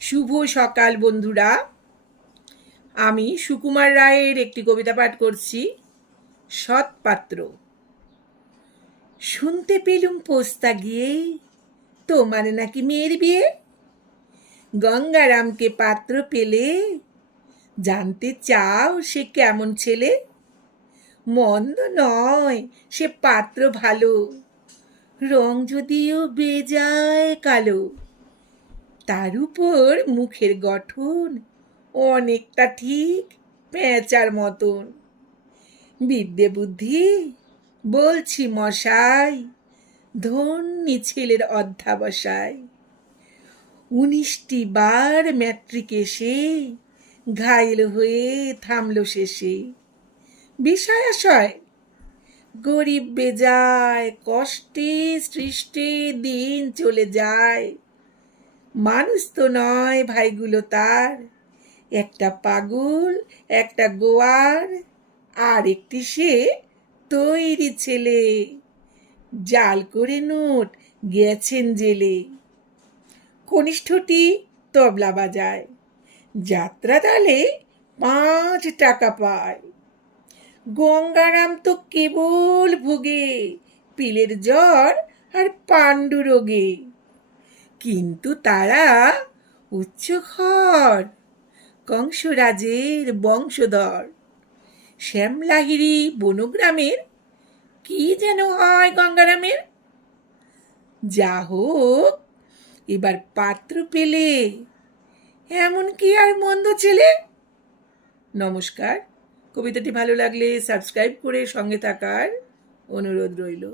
শুভ সকাল বন্ধুরা। আমি সুকুমার রায়ের একটি কবিতা পাঠ করছি, সৎপাত্র। শুনতে পেলুম পোস্তা গিয়ে তোমার নাকি মেয়ের বিয়ে। গঙ্গারামকে পাত্র পেলে জানতে চাও সে কেমন ছেলে। মন্দ নয় সে পাত্র ভালো, রং যদিও বেজায় কালো। তার উপর মুখের গঠন অনেকটা ঠিক পেঁচার মতন। বিদ্যে বুদ্ধি বলছি মশাই, ধন্যি ছেলের অধ্যাবসায়। 19টি বার ম্যাট্রিক এসে ঘায়েল হয়ে থামল শেষে। বিষয় আশয় গরিব বেজায়, কষ্টে সৃষ্টে দিন চলে যায়। মানুষ তো নয় ভাইগুলো তার, একটা পাগল একটা গোয়ার, আর একটি সে তৈরি ছেলে, জাল করে নোট গেছেন জেলে। কনিষ্ঠটি তবলা বাজায়, যাত্রা তালে 5 টাকা পায়। গঙ্গারাম তো কেবল ভোগে পিলের জ্বর আর পাণ্ডু রোগে। কিন্তু তারা উচ্চ ঘর, কংসরাজের বংশধর। শ্যামলাহিড়ি বনগ্রামের কি যেন হয় গঙ্গারামের। যা হোক, এবার পাত্র পেলে এমন কি আর মন্দ ছেলে। নমস্কার। কবিতাটি ভালো লাগলে সাবস্ক্রাইব করে সঙ্গে থাকার অনুরোধ রইল।